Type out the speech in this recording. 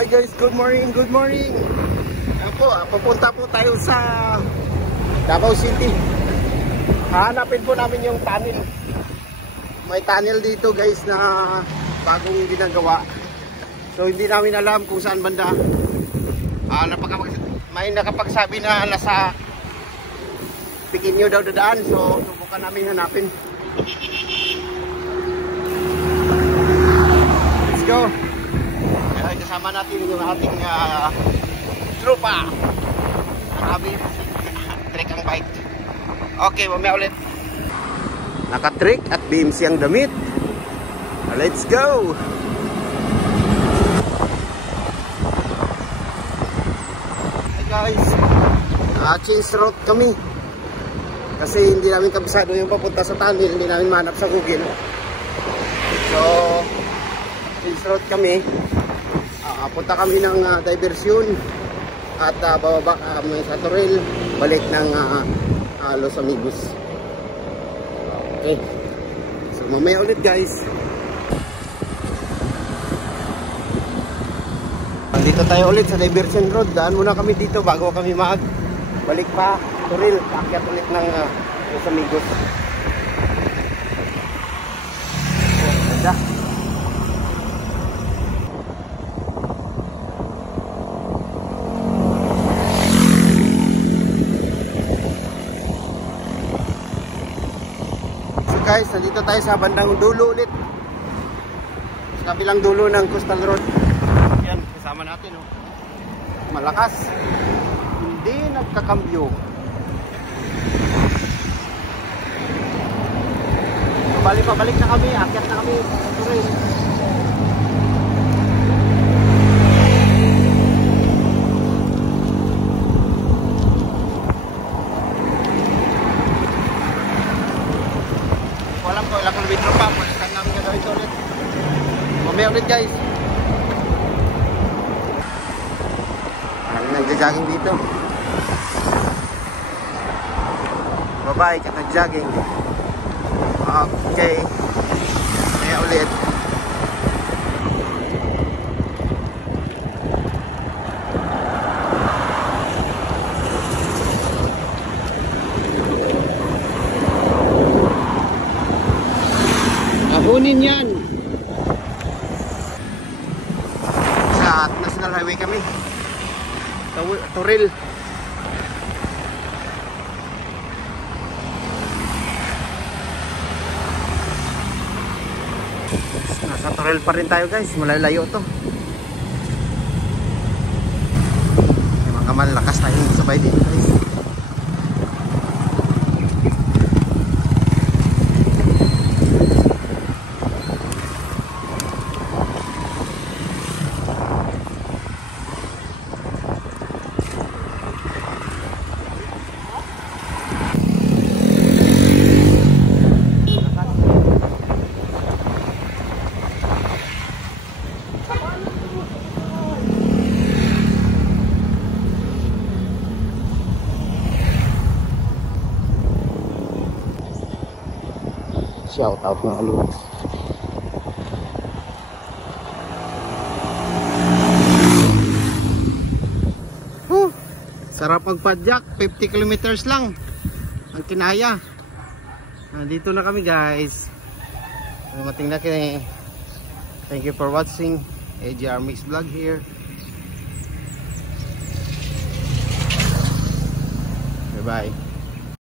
Hi guys, good morning, good morning. Ako, papunta po tayo sa Davao City. Hahanapin po namin yung tunnel. May tunnel dito guys na bagong ginagawa. So hindi namin alam kung saan banda. May nakapagsabi na nasa Pequeño daw dadaan. So subukan namin hanapin. Let's go. Kasama natin yung ating tropa. Nakabi trick ang bike. Okay, mamaya ulit. Naka-trick at BMC ang damit. Let's go. Hi guys, change route kami kasi hindi namin kabisado yung papunta sa tunnel. Hindi namin manap sa Google. So change route kami. Punta kami ng diversyon at bababa kami sa Toril, balik ng Los Amigos. Okay, so mamaya ulit guys. Dito tayo ulit sa diversion road. Daan muna kami dito bago kami balik pa Toril, aakyat ulit ng Los Amigos. Ganda. Guys, nandito tayo sa bandang dulo ulit, sa kabilang dulo ng Coastal Road. Yan, kasama natin oh. Malakas, hindi nagkakambyo. Pabalik na kami, akyat na kami sa Toril. Ilang kilometro pa, palitan namin gagawin ito ulit. Mamaya ulit guys. Marami nagja-jogging dito. Bye-bye, nag-jogging. Okay. Mamaya ulit. Kunin yan. Sa National Highway kami. Toril. Nasa Toril pa rin tayo guys. Malayo to. May mga malakas tayong sabay dito guys. Shout out mga aluwas. Sarap magpadyak, 50 kilometers lang ang kinaya. Nandito na kami guys. Dumating na kami. Thank you for watching. AJR Mix Vlog here. Bye bye.